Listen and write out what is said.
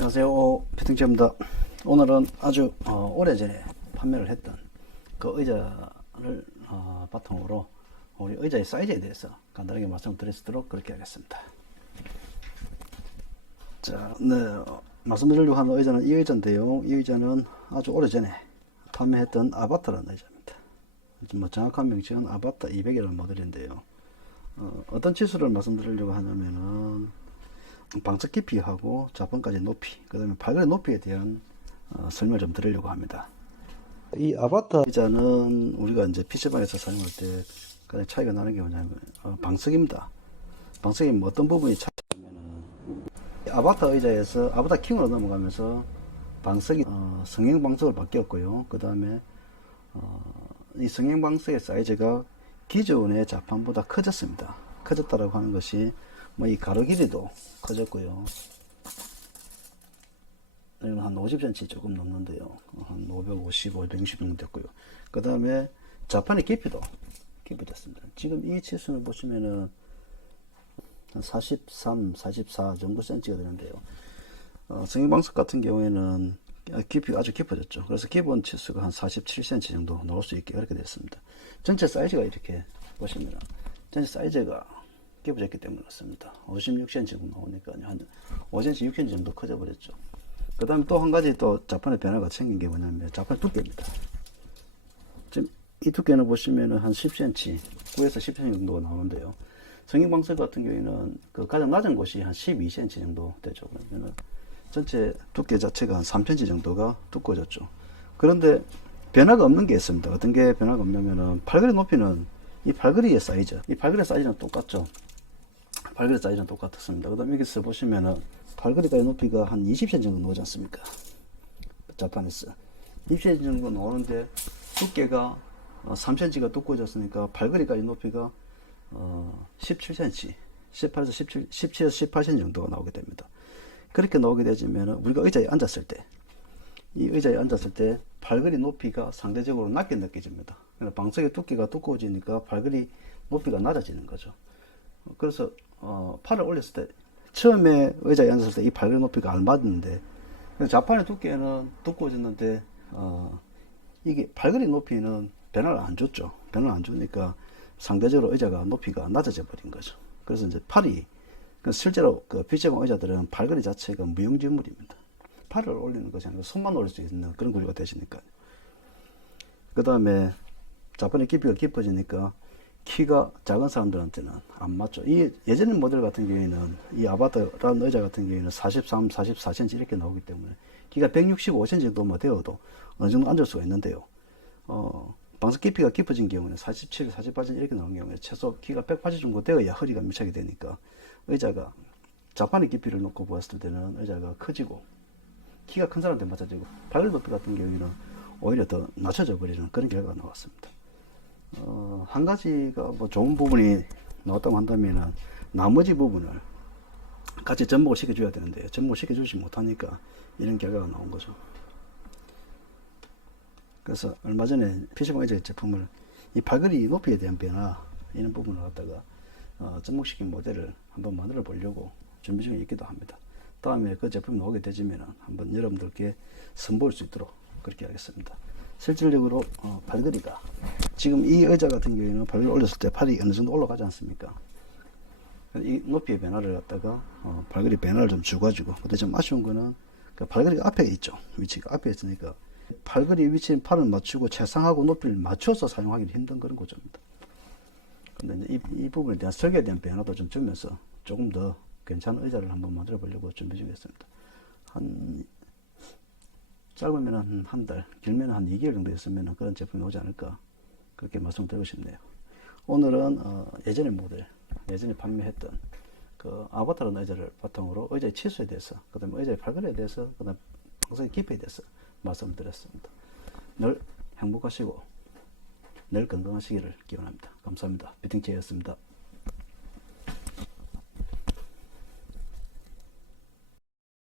안녕하세요, 피팅체입니다. 오늘은 아주 오래전에 판매를 했던 그 의자를 바탕으로 우리 의자의 사이즈에 대해서 간단하게 말씀드리도록 그렇게 하겠습니다. 자, 네, 말씀드리려고 하는 의자는 이 의자인데요. 이 의자는 아주 오래전에 판매했던 아바타라는 의자입니다. 뭐 정확한 명칭은 아바타 200이라는 모델인데요. 어떤 치수를 말씀드리려고 하냐면은 방석 깊이하고 좌판까지 높이, 그 다음에 발걸이 높이에 대한 설명을 좀 드리려고 합니다. 이 아바타 의자는 우리가 이제 PC방에서 사용할 때 가장 차이가 나는 게 뭐냐면 방석입니다. 방석이 뭐 어떤 부분이 차이냐면은 아바타 의자에서 아바타 킹으로 넘어가면서 방석이 성형 방석을 바뀌었고요. 그 다음에 이 성형 방석의 사이즈가 기존의 자판보다 커졌습니다. 커졌다라고 하는 것이 뭐 이 가로 길이도 커졌고요. 이건 한 50cm 조금 넘는데요. 한 550, 560 정도 됐고요. 그 다음에 자판의 깊이도 깊어졌습니다. 지금 이 치수는 보시면은 한 43, 44 정도 센치가 되는데요. 성형방석 같은 경우에는 깊이가 아주 깊어졌죠. 그래서 기본 치수가 한 47cm 정도 나올 수 있게 그렇게 됐습니다. 전체 사이즈가 이렇게 보시면 전체 사이즈가 깊어졌기 때문에 그렇습니다. 56cm 정도 나오니까 한 5cm, 6cm 정도 커져버렸죠. 그 다음에 또 한 가지 또 자판의 변화가 생긴 게 뭐냐면 자판의 두께입니다. 지금 이 두께는 보시면은 한 10cm, 9에서 10cm 정도가 나오는데요. 성형방석 같은 경우에는 그 가장 낮은 곳이 한 12cm 정도 되죠. 그러면은 전체 두께 자체가 한 3cm 정도가 두꺼워졌죠. 그런데 변화가 없는 게 있습니다. 어떤 게 변화가 없냐면은 팔걸이 높이는 이 팔걸이의 사이즈, 이 팔걸이 사이즈는 똑같죠. 팔걸이 사이즈는 똑같았습니다. 그 다음에 여기서 보시면은 팔걸이가의 높이가 한 20cm 정도 나오지 않습니까? 자판에서 20cm 정도 나오는데 두께가 3cm가 두꺼워졌으니까 팔걸이가의 높이가 17cm, 18에서 17에서 18cm 정도가 나오게 됩니다. 그렇게 나오게 되면 우리가 의자에 앉았을 때, 이 의자에 앉았을 때 팔걸이 높이가 상대적으로 낮게 느껴집니다. 방석의 두께가 두꺼워지니까 팔걸이 높이가 낮아지는 거죠. 그래서 팔을 올렸을 때 처음에 의자에 앉았을 때 이 팔걸이 높이가 안 맞는데 자판의 두께는 두꺼워졌는데 이게 팔걸이 높이는 변화를 안 줬죠. 변화를 안 주니까 상대적으로 의자가 높이가 낮아져 버린 거죠. 그래서 이제 팔이 실제로 그 피치방 의자들은 팔걸이 자체가 무용지물입니다. 팔을 올리는 것이 아니라 손만 올릴 수 있는 그런 구조가 되시니까요. 그 다음에 자판의 깊이가 깊어지니까 키가 작은 사람들한테는 안 맞죠. 이 예전 모델 같은 경우에는 이 아바타라는 의자 같은 경우에는 43, 44cm 이렇게 나오기 때문에 키가 165cm 정도만 되어도 어느 정도 앉을 수가 있는데요. 방석 깊이가 깊어진 경우는 47, 48cm 이렇게 나오는 경우에 최소 키가 180 정도 되어야 허리가 밀착이 되니까 의자가 자판의 깊이를 놓고 보았을 때는 의자가 커지고 키가 큰 사람한테 맞아지고 발걸이 높이 같은 경우에는 오히려 더 낮춰져 버리는 그런 결과가 나왔습니다. 한 가지가 뭐 좋은 부분이 나왔다고 한다면은 나머지 부분을 같이 접목을 시켜줘야 되는데 접목을 시켜주지 못하니까 이런 결과가 나온 거죠. 그래서 얼마 전에 PC방 의자 제품을 이 발걸이 높이에 대한 변화 이런 부분을 갖다가 접목시킨 모델을 한번 만들어 보려고 준비 중에 있기도 합니다. 다음에 그 제품이 나오게 되지면 한번 여러분들께 선보일 수 있도록 그렇게 하겠습니다. 실질적으로 발걸이가 지금 이 의자 같은 경우에는 발걸이 올렸을 때 팔이 어느 정도 올라가지 않습니까? 이 높이의 변화를 갖다가 발걸이 변화를 좀 주가지고 근데 좀 아쉬운 거는 그 발걸이가 앞에 있죠. 위치가 앞에 있으니까 팔걸이 위치에 팔을 맞추고 최상하고 높이를 맞춰서 사용하기 힘든 그런 구조입니다. 근데 이제 이 부분에 대한 설계에 대한 변화도 좀 주면서 조금 더 괜찮은 의자를 한번 만들어 보려고 준비 중에 있습니다. 한 짧으면 한 달, 길면 한 2개월 정도 있으면 그런 제품이 오지 않을까 그렇게 말씀드리고 싶네요. 오늘은 예전의 모델, 예전에 판매했던 그 아바타라는 의자를 바탕으로 의자의 치수에 대해서, 그 다음에 의자의 발걸이에 대해서, 그 다음에 방석의 깊이에 대해서 말씀드렸습니다. 늘 행복하시고 늘 건강하시기를 기원합니다. 감사합니다. 피팅체였습니다.